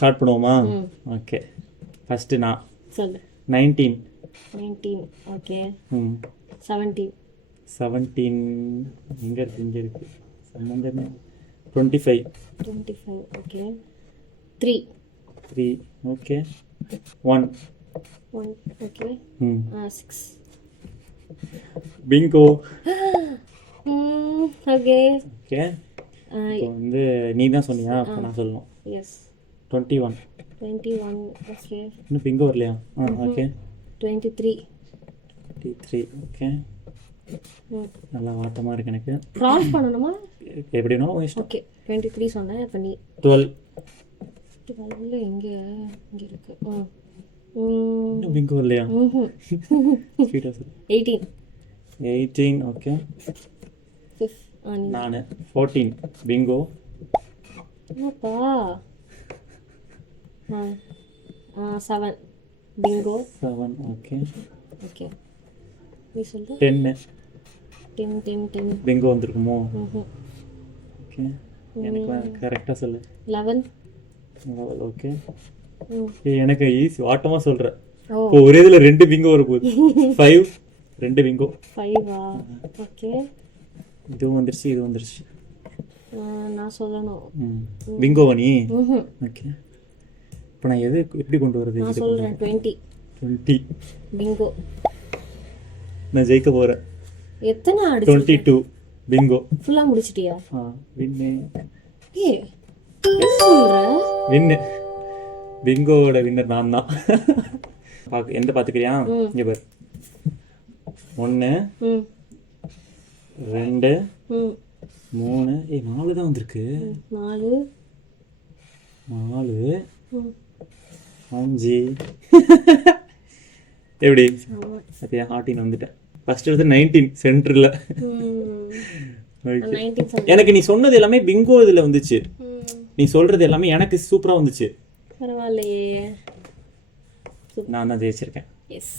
Start பண்ணுவோமா? Okay, first நான் சொல்லு. 19. 19. ஓகே. ம் 17. 17 எங்கே இருக்குது? இங்கே இருக்குது. சம்மந்தமே. 25. 25. Okay. 3. 3. Okay. 1. 1. Okay. 6. Bingo. Okay. Okay, இப்போ வந்து நீ தான் சொன்னியா? அப்போ நான் சொல்லணும். எஸ். 21. 21. ஓகே. இன்னும் பிங்கோ வரலையா? ஓகே. 23. 23. ஓகே, நல்லா வாட்டமாக இருக்கு எனக்கு. கிராஸ் பண்ணணுமா? எப்படினோ இஷ்டம். ஓகே. 23 சொன்னேன். இப்போ நீ 12. 12 இங்கே இருக்கு. இன்னும் பிங்கோ வரலையா? ஸ்வீட்டாக சொல்லு. 18. 18. ஓகே. 5. நான் 14. பிங்கோ. என்னப்பா? 7. பிங்கோ. 7. ஓகே. ஓகே, நீ சொல்லு. 10. 10. பிங்கோ வந்திருக்குமோ? ஓகே, எனக்கு கரெக்டாக சொல்லு. 11. ஓகே. எனக்கு ஈஸி வாட்டமாக சொல்கிறேன். ஓ, இப்போ ஒரே இதில் 2 பிங்கோ வர போகுது. 5. 2 பிங்கோ. 5. ஓகே. இதுவும் வந்துருச்சு, இது வந்துருச்சு. நான் சொல்லணும். பிங்கோவா நீ? ஓகே, இப்போ நான் எப்படி கொண்டு வரது? நான் சொல்கிறேன். 20. 20. பிங்கோ. நான் ஜெயிக்க போகிறேன். எத்தனை அடிச்சு? 22. பிங்கோ. ஃபுல்லாக முடிச்சிட்டியா? வின்னு. ஏ சொல்கிற? வின்னு. பிங்கோவோட வின்னர் நான் தான். எந்த பார்த்துக்கிறியா? இங்கே பாரு. 1 2 3. 4 தான் வந்திருக்கு. 4 5. எப்படி அப்படியா? 14 வந்துட்டேன். ஃபர்ஸ்ட் எடுத்து 19 சென்டரில். எனக்கு நீ சொன்னது எல்லாமே பிங்கோ இதில் வந்துச்சு. நீ சொல்றது எல்லாமே எனக்கு சூப்பராக வந்துச்சு. பரவாயில்லையே. நான் தான் ஜெயிச்சிருக்கேன். எஸ்.